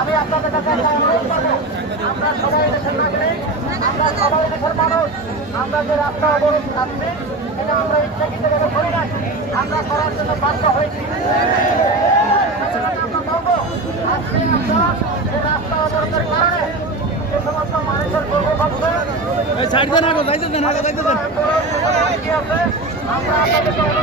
আমি আপনাদের কাছে আমরা সবাই দেশের নাগরিক, আমরা সবাই দেশের মানুষ। আমরা যে রাস্তা অবরোধ থাকছি এটা আমরা ইচ্ছাকৃতভাবে করি নাই, আমরা করার জন্য বাধ্য হয়েছি। আমরা বলবো আজকে আমরা এই রাস্তা অবরোধের কারণে যে সমস্ত মানুষের দুর্ভোগ হচ্ছে আমরা আপনাদেরকে